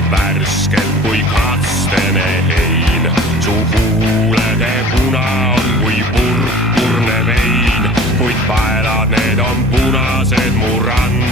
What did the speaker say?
kasvavad värskelt kui kastene hein. Su huulede puna on kui purpurne vein, kuid paelad need on punased mu rand.